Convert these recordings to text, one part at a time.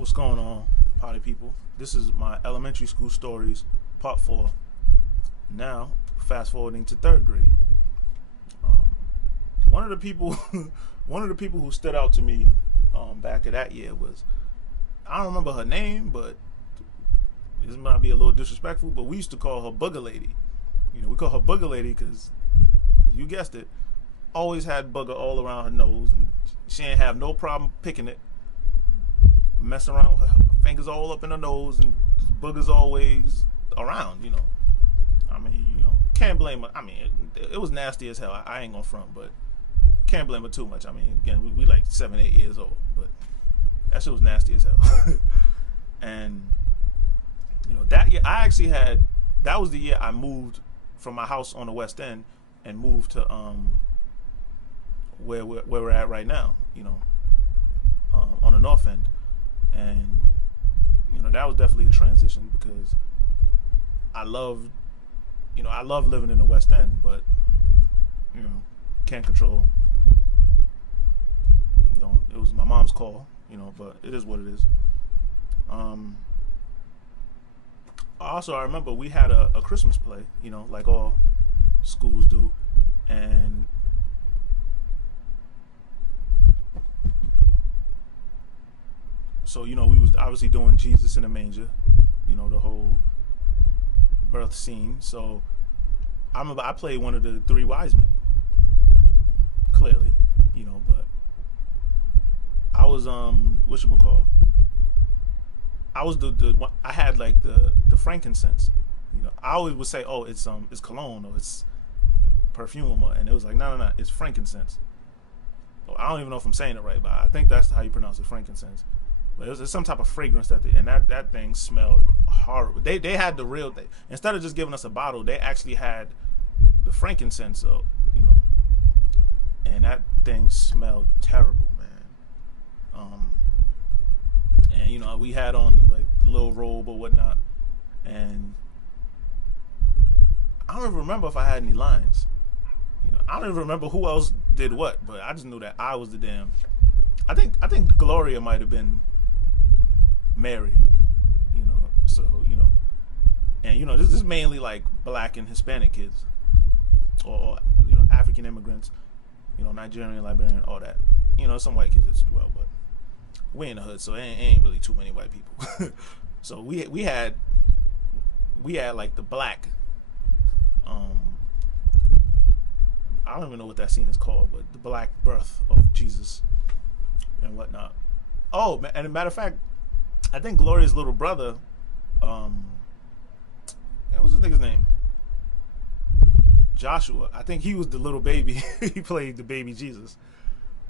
What's going on, party people? This is my elementary school stories, part 4. Now, fast forwarding to 3rd grade. Um, one of the people, one of the people who stood out to me back of that year was, I don't remember her name, but this might be a little disrespectful, but we used to call her Booger Lady. We call her Booger Lady because, you guessed it, always had booger all around her nose, and she ain't have no problem picking it, messing around with her fingers all up in her nose, and boogers always around. I mean, can't blame her. I mean, it was nasty as hell. I ain't gonna front, but can't blame her too much. I mean, again, we like 7, 8 years old, but that shit was nasty as hell. And that year, that was the year I moved from my house on the West End and moved to where we're at right now. On the North End. And that was definitely a transition because I love living in the West End, but can't control. It was my mom's call, but it is what it is. Also, I remember we had a Christmas play, like all schools do, and so we was obviously doing Jesus in the manger, the whole birth scene. So I played one of the 3 wise men, clearly, but I was whatchamacall, I was I had like the frankincense. I always would say, oh, it's cologne or it's perfume, and it was like, no, it's frankincense. I don't even know if I'm saying it right, but I think that's how you pronounce it, frankincense. But it was some type of fragrance that thing smelled horrible. They had the real thing. Instead of just giving us a bottle, they actually had the frankincense, and that thing smelled terrible, man. And we had on like the little robe or whatnot, and I don't even remember if I had any lines. I don't even remember who else did what, but I just knew that I was the damn. I think Gloria might have been Mary, so and this is mainly like black and Hispanic kids, or African immigrants, Nigerian, Liberian, all that, some white kids as well, but we in the hood, so ain't really too many white people. So we had like the black, I don't even know what that scene is called, but the black birth of Jesus and whatnot. Oh, and a matter of fact, I think Gloria's little brother, what's this nigga's name? Joshua. I think he was the little baby. He played the baby Jesus.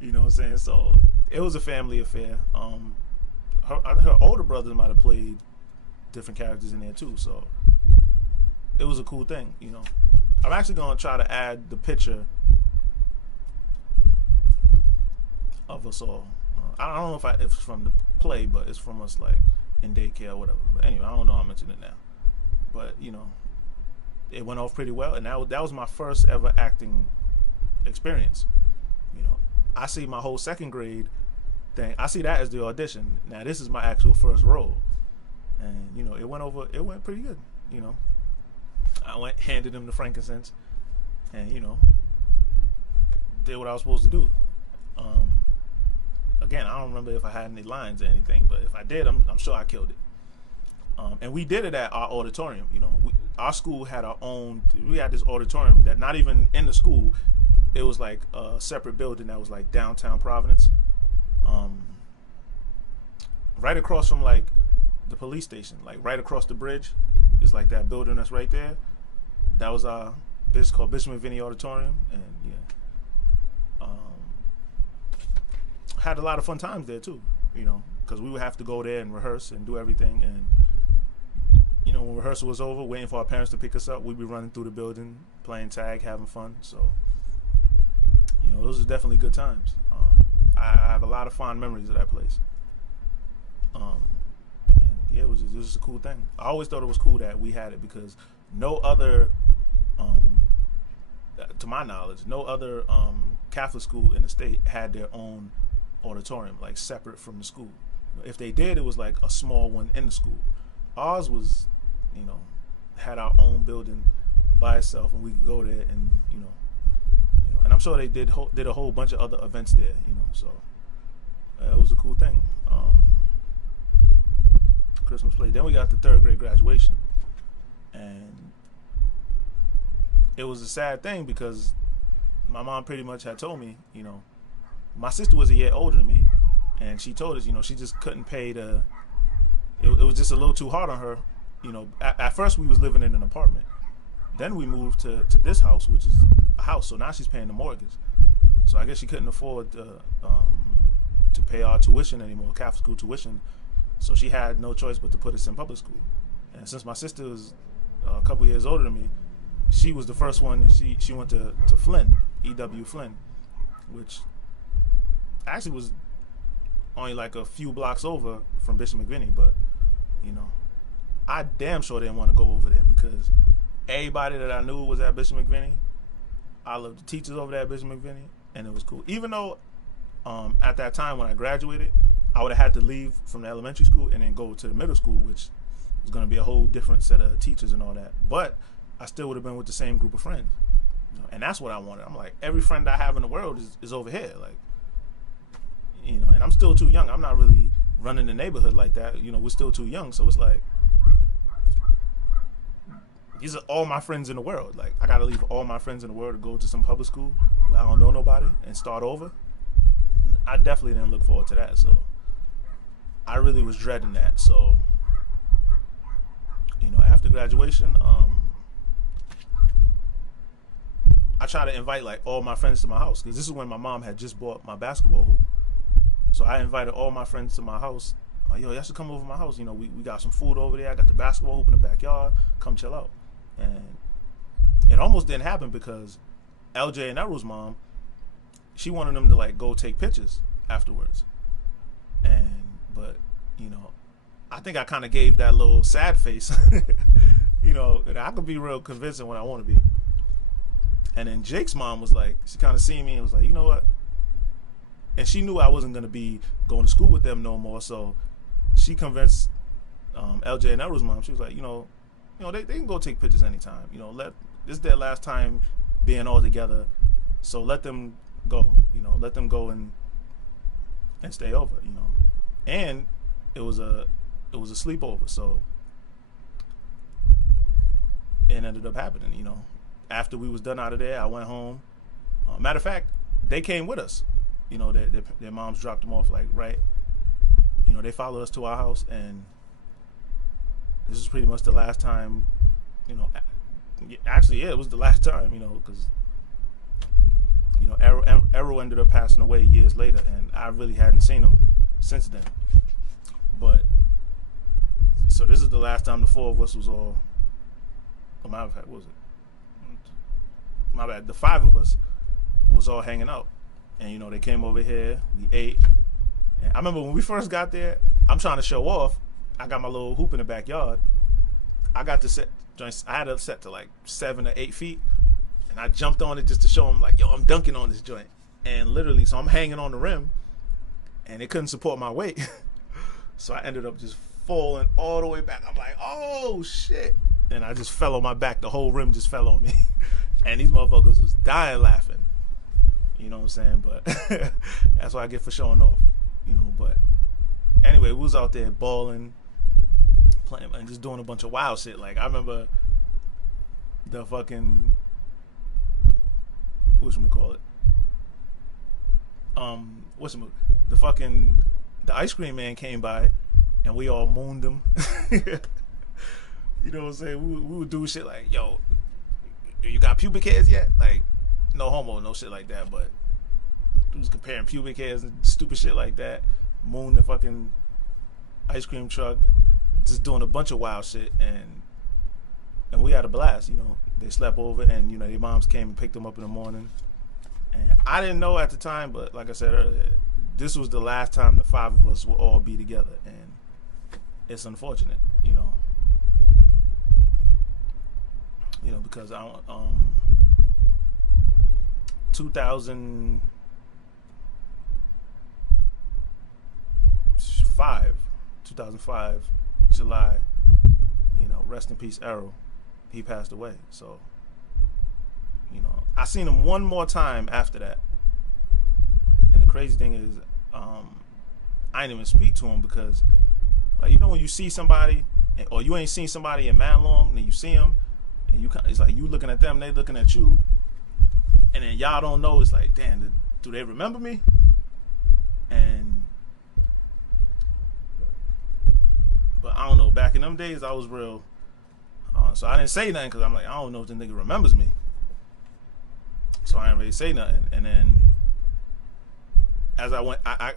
You know what I'm saying? So it was a family affair. Her older brothers might have played different characters in there too. So it was a cool thing. I'm actually gonna try to add the picture of us all. I don't know if it's from the play, but it's from us like in daycare or whatever. But anyway, I don't know. I'll mention it now. But it went off pretty well, and that was my first ever acting experience. I see my whole 2nd grade thing. I see that as the audition. Now this is my actual first role, and it went over. It went pretty good. I handed him the frankincense, and did what I was supposed to do. Again, I don't remember if I had any lines or anything, but if I did, I'm sure I killed it. And we did it at our auditorium. Our school had our own. We had this auditorium that not even in the school. It was like a separate building that was like downtown Providence, right across from like the police station, like right across the bridge. Is like that building that's right there. That was our business called Bishop McVinney Auditorium, and had a lot of fun times there too. Because we would have to go there and rehearse and do everything, and when rehearsal was over, waiting for our parents to pick us up, we'd be running through the building, playing tag, having fun. So those are definitely good times. I have a lot of fond memories of that place. And yeah, it was just a cool thing. I always thought it was cool that we had it because no other, to my knowledge, no other Catholic school in the state had their own auditorium, like separate from the school. If they did, it was like a small one in the school. Ours was, had our own building by itself, and we could go there and and I'm sure they did a whole bunch of other events there. So it was a cool thing. Christmas play. Then we got the third grade graduation, and it was a sad thing because my mom pretty much had told me, my sister was a year older than me, and she told us, she just couldn't pay the. It was just a little too hard on her. At first we was living in an apartment. Then we moved to this house, which is a house. So now she's paying the mortgage. So I guess she couldn't afford to pay our tuition anymore, Catholic school tuition. So she had no choice but to put us in public school. And since my sister was a couple years older than me, she was the first one, and she went to Flynn, E.W. Flynn, which actually was only like a few blocks over from Bishop McVinney. But I damn sure didn't want to go over there because everybody that I knew was at Bishop McVinney. I loved the teachers over there at Bishop McVinney, and it was cool. Even though at that time when I graduated, I would have had to leave from the elementary school and then go to the middle school, which was going to be a whole different set of teachers and all that. But I still would have been with the same group of friends, and that's what I wanted. I'm like, every friend I have in the world is over here, like, and I'm still too young. I'm not really running the neighborhood like that. We're still too young, so it's like, these are all my friends in the world. Like, I gotta leave all my friends in the world to go to some public school where I don't know nobody and start over. I definitely didn't look forward to that. So I really was dreading that. So after graduation, I tried to invite like all my friends to my house because this is when my mom had just bought my basketball hoop. So I invited all my friends to my house. Like, yo, y'all should come over to my house. We got some food over there. I got the basketball hoop in the backyard. Come chill out. And it almost didn't happen because LJ and Errol's mom, she wanted them to like go take pictures afterwards. But I think I kind of gave that little sad face. And I could be real convincing when I want to be. And then Jake's mom was like, she kind of seen me and was like, you know what? And she knew I wasn't going to be going to school with them no more. So she convinced LJ and Errol's mom. She was like, they can go take pictures anytime. This is their last time being all together. So let them go. Let them go and stay over. And it was a sleepover. So it ended up happening. After we was done out of there, I went home. Matter of fact, they came with us. Their moms dropped them off like right. They followed us to our house, and this is pretty much the last time. Actually, yeah, it was the last time. Because Errol ended up passing away years later, and I really hadn't seen him since then. But so this is the last time the four of us was all. Oh, matter of fact, what was it? My bad. The five of us was all hanging out. And they came over here, we ate. And I remember when we first got there, I'm trying to show off. I got my little hoop in the backyard. I got the set joints. I had it set to like 7 or 8 feet, and I jumped on it just to show them like, yo, I'm dunking on this joint. And literally, so I'm hanging on the rim, and it couldn't support my weight. So I ended up just falling all the way back. I'm like, oh shit. And I just fell on my back. The whole rim just fell on me. And these motherfuckers was dying laughing. You know what I'm saying? But that's what I get for showing off. But anyway, we was out there balling, playing, and just doing a bunch of wild shit. Like, I remember the fucking, whatchamacallit? The ice cream man came by, and we all mooned him. You know what I'm saying? We would do shit like, yo, you got pubic hairs yet? Like, no homo, no shit like that, but dudes comparing pubic hairs and stupid shit like that. Moon the fucking ice cream truck, just doing a bunch of wild shit, and we had a blast. They slept over, and their moms came and picked them up in the morning. And I didn't know at the time, but like I said earlier, this was the last time the five of us will all be together, and it's unfortunate, because 2004, 2005, July. You know, rest in peace, Errol. He passed away. So, you know, I seen him one more time after that. And the crazy thing is, I didn't even speak to him because, like, you know, when you see somebody, or you ain't seen somebody in man long, and then you see them, and it's like you looking at them, they looking at you, and then y'all don't know. It's like, damn, do they remember me? But I don't know. Back in them days, I was real. So I didn't say nothing because I'm like, I don't know if the nigga remembers me. So I didn't really say nothing. And then as I went, I'll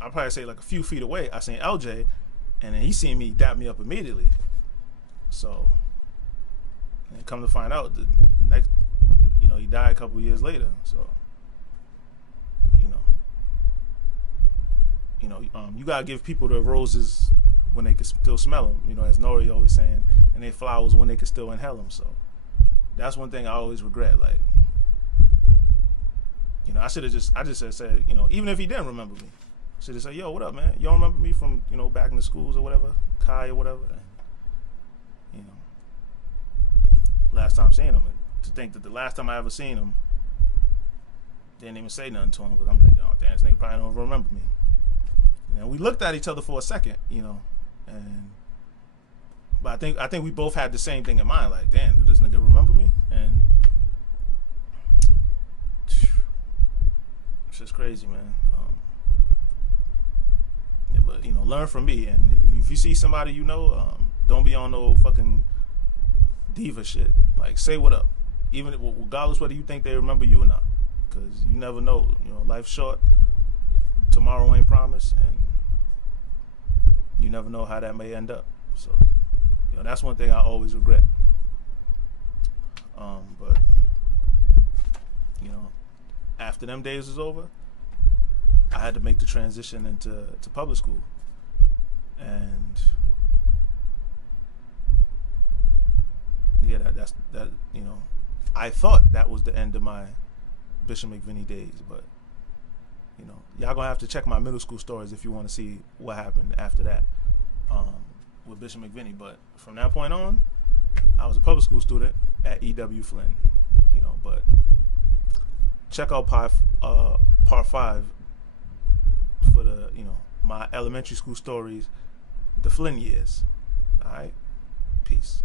probably say like a few feet away, I seen LJ, and then he seen me, dap me up immediately. So, and come to find out, the next, you know, he died a couple years later. So, you gotta give people the roses when they can still smell them. You know, as Nori always saying, and they flowers when they can still inhale them. So, that's one thing I always regret. Like, you know, I just said, you know, even if he didn't remember me, I should have said, yo, what up, man? You don't remember me from, you know, back in the schools or whatever, Kai or whatever? And, you know, last time seeing him, and to think that the last time I ever seen him, didn't even say nothing to him, because I'm thinking, oh, damn, this nigga probably don't remember me. And we looked at each other for a second, you know, but I think we both had the same thing in mind, like, damn, did this nigga remember me? And it's just crazy, man. Yeah, but, you know, learn from me, and if you see somebody you know, don't be on no fucking diva shit. Like, say what up, even regardless whether you think they remember you or not, because you never know. You know, life's short. Tomorrow ain't promised, and you never know how that may end up. So, you know, that's one thing I always regret. But, you know, after them days was over, I had to make the transition into public school, and yeah, that's you know, I thought that was the end of my Bishop McVinney days, but, you know, y'all gonna have to check my middle school stories if you want to see what happened after that with Bishop McVinney. But from that point on, I was a public school student at E.W. Flynn, you know. But check out part 5 for the, you know, my elementary school stories, the Flynn years. All right, peace.